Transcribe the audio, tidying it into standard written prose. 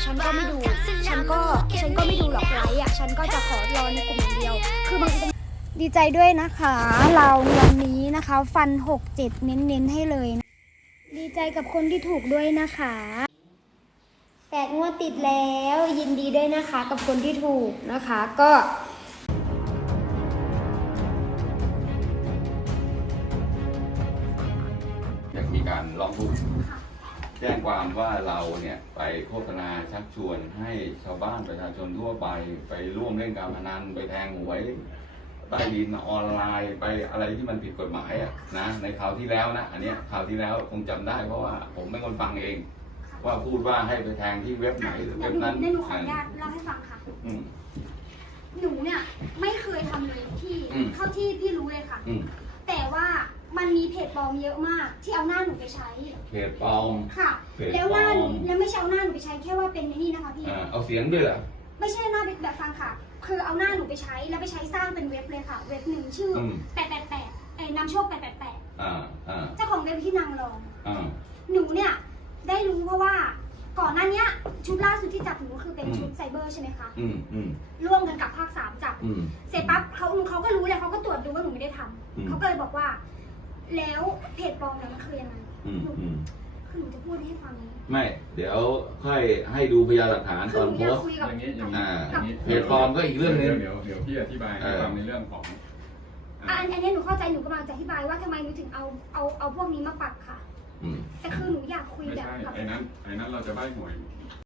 ฉันก็ไม่ดูฉันก็ไม่ดูหรอกไลค์อ่ะฉันก็จะขอรอในกลุ่มอย่างเดียวคือบางทีดีใจด้วยนะคะเราวันนี้นะคะฟัน6-7เน้นๆให้เลยนะดีใจกับคนที่ถูกด้วยนะคะ8 งวดติดแล้วยินดีด้วยนะคะกับคนที่ถูกนะคะก็อยากมีการร้องทุกข์แจ้งความว่าเราเนี่ยไปโฆษณาชักชวนให้ชาวบ้านประชาชนทั่วไปร่วมเล่นการพนันไปแทงหวยใต้ดินออนไลน์ไปอะไรที่มันผิดกฎหมายอะนะในคราวที่แล้วนะอันนี้คราวที่แล้วคงจำได้เพราะว่าผมเป็นคนฟังเองว่าพูดว่าให้ไปแทงที่เว็บไหนหรือเว็บนั้นหนูขออนุญาตเล่าให้ฟังค่ะหนูเนี่ยไม่เคยทำเลยที่เท่าที่พี่รู้เลยค่ะแต่ว่ามันมีเพจปลอมเยอะมากที่เอาหน้าหนูไปใช้เพจปลอมค่ะแล้วหน้าหนูแล้วไม่ใช่เอาหน้าหนูไปใช้แค่ว่าเป็นนี่นะคะพี่เอาเสียงด้วยเหรอไม่ใช่หน้าแบบฟังค่ะคือเอาหน้าหนูไปใช้แล้วไปใช้สร้างเป็นเว็บเลยค่ะเว็บหนึ่งชื่อ888นำโชค888เจ้าของเว็บที่นางรองหนูเนี่ยได้รู้เพราะว่าก่อนหน้านี้ชุดล่าสุดที่จับหนูคือเป็นชุดไซเบอร์ใช่ไหมคะร่วมกันกับภาค3จับเสร็จปั๊บเขาก็รู้แล้วเขาก็ตรวจดูว่าหนูไม่ได้ทำเขาก็เลยบอกว่าแล้วเพจปลอมเนี่ยมันคือยังไงคือหนูจะพูดให้ฟังไม่เดี๋ยวค่อยให้ดูพยานหลักฐานตอนโพสต์อย่างนี้เพจปลอมก็อีกเรื่องนึงเดี๋ยวพี่อธิบายให้ฟังในเรื่องของอันนี้หนูเข้าใจหนูกำลังจะอธิบายว่าทำไมหนูถึงเอาพวกนี้มาปักค่ะแต่คือหนูอยากคุยแบบไอ้นั้นเราจะใบ้หวย